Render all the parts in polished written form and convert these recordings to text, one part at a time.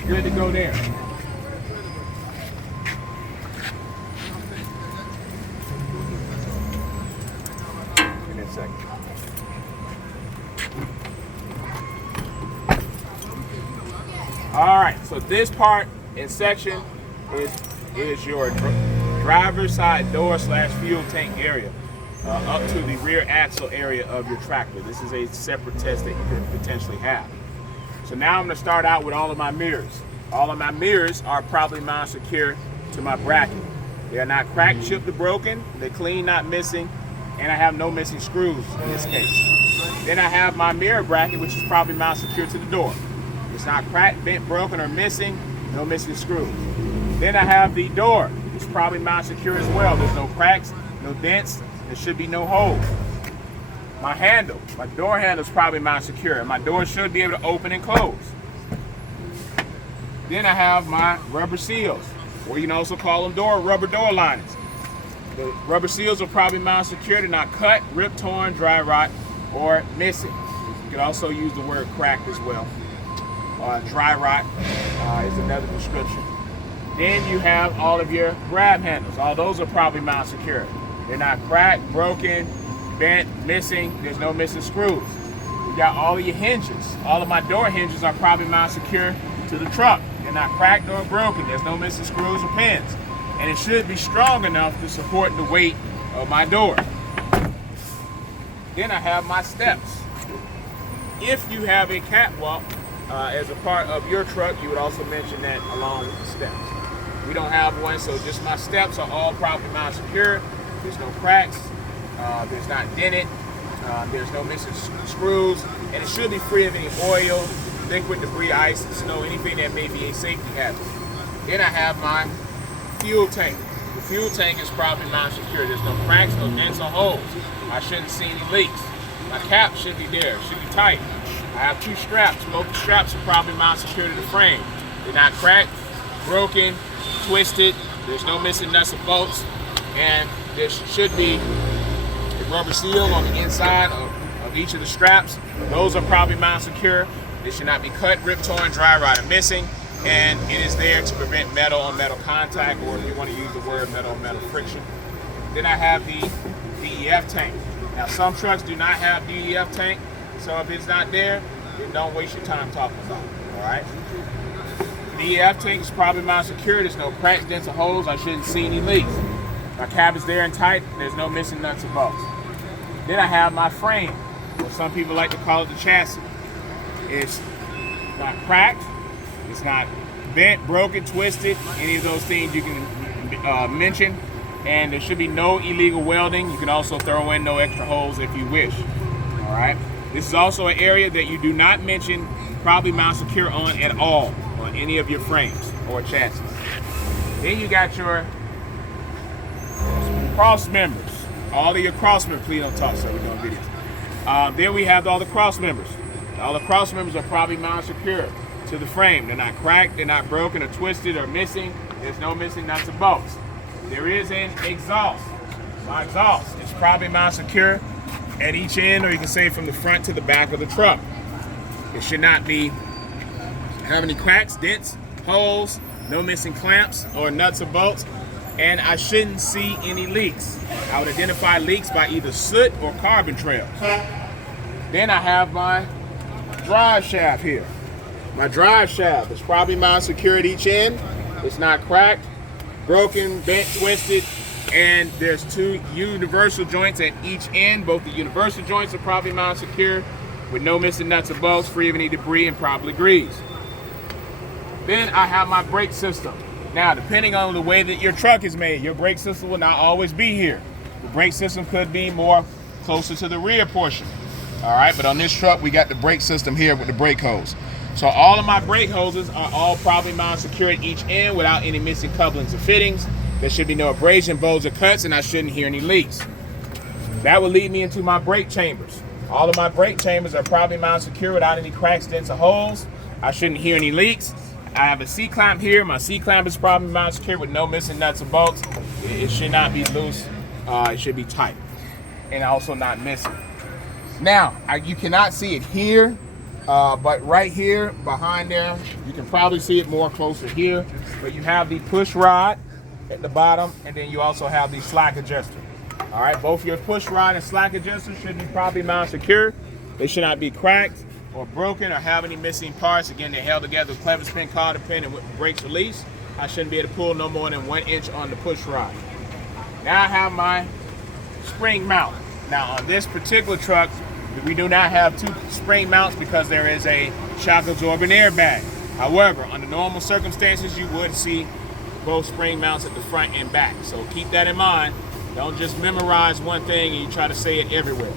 be good to go there. Give me a second. All right, so this part in section is your driver's side door / fuel tank area up to the rear axle area of your tractor. This is a separate test that you could potentially have. So now I'm going to start out with all of my mirrors. All of my mirrors are properly mounted secure to my bracket. They are not cracked, chipped, or broken. They're clean, not missing, and I have no missing screws in this case. Then I have my mirror bracket, which is properly mounted secure to the door. It's not cracked, bent, broken, or missing, no missing screws. Then I have the door. It's probably mounted secure as well. There's no cracks, no dents, there should be no holes. My handle, my door handle is probably mounted secure, and my door should be able to open and close. Then I have my rubber seals, or you can also call them rubber door linings. The rubber seals are probably mounted secure. They're not cut, ripped, torn, dry rot, or missing. You can also use the word cracked as well. Dry rot is another description. Then you have all of your grab handles. All those are probably mounted secure. They're not cracked, broken, bent, missing. There's no missing screws. You got all of your hinges. All of my door hinges are probably mounted secure to the truck. They're not cracked or broken. There's no missing screws or pins. And it should be strong enough to support the weight of my door. Then I have my steps. If you have a catwalk as a part of your truck, you would also mention that along with the steps. We don't have one, so just my steps are all properly mounted secure. There's no cracks, there's not dented, there's no missing screws, and it should be free of any oil, liquid, debris, ice, snow, anything that may be a safety hazard. Then I have my fuel tank. The fuel tank is properly mounted secure. There's no cracks, no dents or holes. I shouldn't see any leaks. My cap should be there, it should be tight. I have two straps. Both the straps are probably mounted secure to the frame. They're not cracked, broken, twisted. There's no missing nuts and bolts. And there should be a rubber seal on the inside of each of the straps. Those are probably mounted secure. They should not be cut, ripped, torn, dry rot, or missing. And it is there to prevent metal on metal contact, or if you want to use the word metal on metal friction. Then I have the DEF tank. Now some trucks do not have DEF tank. So if it's not there, then don't waste your time talking about it, all right? The DEF tank is probably mounted secure. There's no cracks, dents, or holes. I shouldn't see any leaks. My cap is there and tight. There's no missing nuts or bolts. Then I have my frame, or some people like to call it the chassis. It's not cracked. It's not bent, broken, twisted, any of those things you can mention. And there should be no illegal welding. You can also throw in no extra holes if you wish, all right? This is also an area that you do not mention probably mounted secure on at all on any of your frames or chassis. Then you got your cross members. All of your cross members, please don't talk, sir, we're doing videos. Then we have all the cross members. All the cross members are probably mounted secure to the frame. They're not cracked, they're not broken or twisted or missing. There's no missing nuts and bolts. There is an exhaust. My exhaust is probably mounted secure at each end, or you can say from the front to the back of the truck. It should not have any cracks, dents, holes, no missing clamps or nuts or bolts, and I shouldn't see any leaks. I would identify leaks by either soot or carbon trails. Then I have my drive shaft here. My drive shaft is probably mounted secure at each end. It's not cracked, broken, bent, twisted, and there's two universal joints at each end. Both the universal joints are probably mounted secure with no missing nuts or bolts, free of any debris, and properly greased. Then I have my brake system. Now, depending on the way that your truck is made, your brake system will not always be here. The brake system could be more closer to the rear portion. All right, but on this truck, we got the brake system here with the brake hose. So all of my brake hoses are all probably mounted secure at each end without any missing couplings or fittings. There should be no abrasion, bulge, or cuts, and I shouldn't hear any leaks. That would lead me into my brake chambers. All of my brake chambers are probably mounted secure without any cracks, dents, or holes. I shouldn't hear any leaks. I have a C-clamp here. My C-clamp is probably mounted secure with no missing nuts or bolts. It should not be loose. It should be tight and also not missing. Now, you cannot see it here But right here behind there, you can probably see it more closer here, but you have the push rod at the bottom, and then you also have the slack adjuster. All right, both your push rod and slack adjuster should be properly mounted secure. They should not be cracked or broken or have any missing parts. Again, they're held together with clevis pin, cotter pin, and with the brakes release. I shouldn't be able to pull no more than 1 inch on the push rod. Now I have my spring mount. Now on this particular truck, we do not have 2 spring mounts because there is a shock absorbing airbag. However, under normal circumstances, you would see both spring mounts at the front and back. So keep that in mind. Don't just memorize one thing and you try to say it everywhere.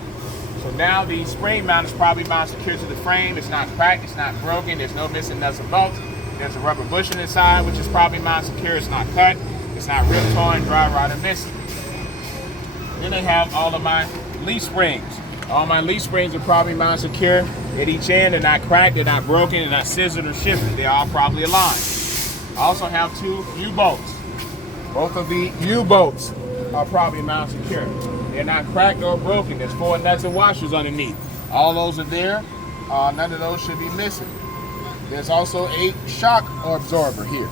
So now the spring mount is probably mounted secure to the frame. It's not cracked, it's not broken, there's no missing nuts and bolts. There's a rubber bushing inside, which is probably mounted secure. It's not cut, it's not ripped, torn, dry rot, or missing. Then they have all of my leaf springs. All my leaf springs are probably mounted secure at each end. They're not cracked, they're not broken, they're not scissored or shifted. They're all properly aligned. I also have 2 U-bolts. Both of the U-bolts are probably mounted secure. They're not cracked or broken. There's 4 nuts and washers underneath. All those are there. None of those should be missing. There's also a shock absorber here.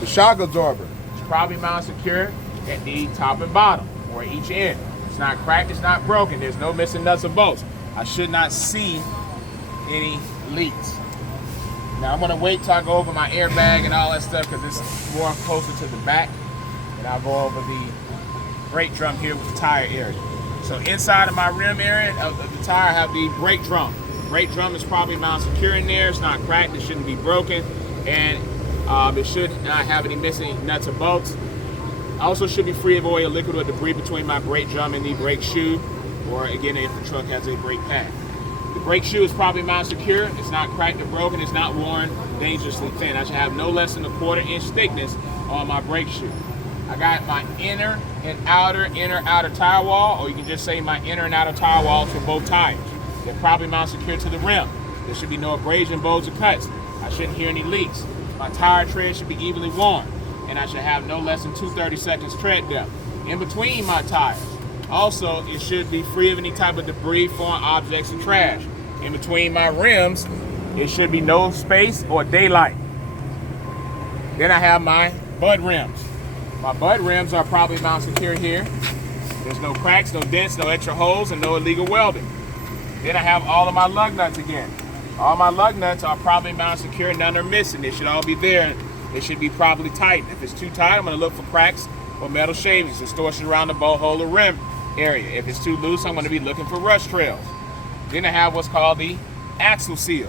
The shock absorber is probably mounted secure at the top and bottom or each end. It's not cracked, it's not broken. There's no missing nuts or bolts. I should not see any leaks. Now I'm gonna wait till I go over my airbag and all that stuff because it's more closer to the back. And I'll go over the brake drum here with the tire area. So inside of my rim area of the tire, I have the brake drum. The brake drum is probably mounted secure in there. It's not cracked, it shouldn't be broken, and it should not have any missing nuts or bolts. Also should be free of oil, liquid, or debris between my brake drum and the brake shoe, or again if the truck has a brake pad. The brake shoe is probably mounted secure. It's not cracked or broken. It's not worn dangerously thin. I should have no less than a 1/4 inch thickness on my brake shoe. I got my inner outer tire wall, or you can just say my inner and outer tire walls for both tires. They're probably mounted secure to the rim. There should be no abrasion, bulges, or cuts. I shouldn't hear any leaks. My tire tread should be evenly worn, and I should have no less than 2/32 tread depth in between my tires. Also, it should be free of any type of debris, foreign objects, or trash. In between my rims, it should be no space or daylight. Then I have my bud rims. My bud rims are probably mounted secure here. There's no cracks, no dents, no extra holes, and no illegal welding. Then I have all of my lug nuts again. All my lug nuts are probably mounted secure, none are missing. They should all be there. They should be properly tightened. If it's too tight, I'm gonna look for cracks or metal shavings, distortion around the bolt hole or rim area. If it's too loose, I'm gonna be looking for rust trails. Then I have what's called the axle seal.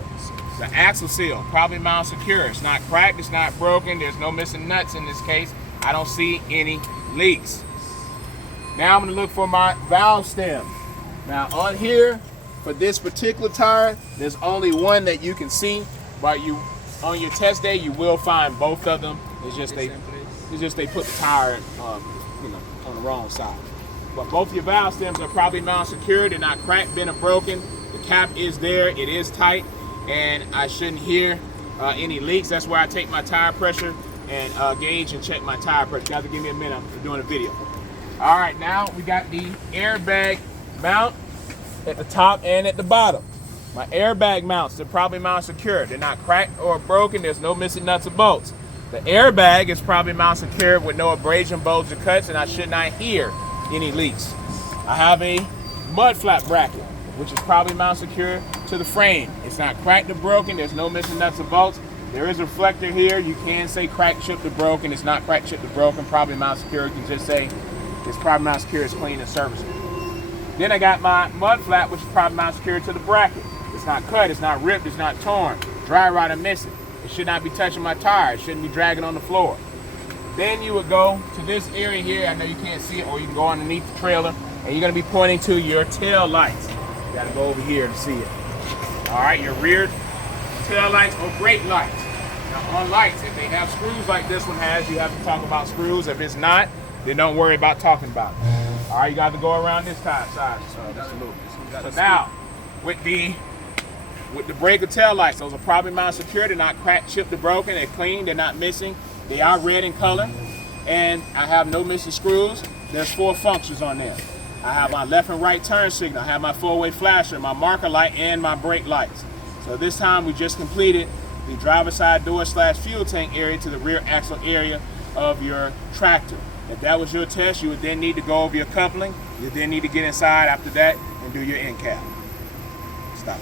The axle seal, probably mounted secure. It's not cracked, it's not broken, there's no missing nuts in this case. I don't see any leaks. Now I'm gonna look for my valve stem. Now on here, for this particular tire, there's only one that you can see, but on your test day, you will find both of them. It's just they put the tire on the wrong side. But both your valve stems are probably mounted secure. They're not cracked, bent, or broken. The cap is there, it is tight, and I shouldn't hear any leaks. That's where I take my tire pressure and gauge and check my tire pressure. You have to give me a minute, I'm doing a video. All right, now we got the airbag mount at the top and at the bottom. My airbag mounts, they're probably mounted secure. They're not cracked or broken. There's no missing nuts or bolts. The airbag is probably mounted secure with no abrasion, bulges, or cuts, and I should not hear any leaks. I have a mud flap bracket, which is probably mounted secure to the frame. It's not cracked or broken. There's no missing nuts or bolts. There is a reflector here. You can say cracked, chipped, or broken. It's not cracked, chipped, or broken. Probably mounted secure. You can just say it's probably mounted secure. It's clean and serviceable. Then I got my mud flap, which is probably mounted secure to the bracket. It's not cut, it's not ripped, it's not torn, dry rot, or missing. It should not be touching my tire. It shouldn't be dragging on the floor. Then you would go to this area here. I know you can't see it, or you can go underneath the trailer, and you're gonna be pointing to your tail lights. You gotta go over here to see it. All right, your rear tail lights or brake lights. Now on lights, if they have screws like this one has, you have to talk about screws. If it's not, then don't worry about talking about it. All right, you got to go around this side. So now, with the brake or tail lights, those are probably mounted secure. They're not cracked, chipped, or broken. They're clean. They're not missing. They are red in color, and I have no missing screws. There's 4 functions on there. I have my left and right turn signal. I have my 4-way flasher, my marker light, and my brake lights. So this time we just completed the driver's side door / fuel tank area to the rear axle area of your tractor. If that was your test, you would then need to go over your coupling. You then need to get inside after that and do your end cap. Stop.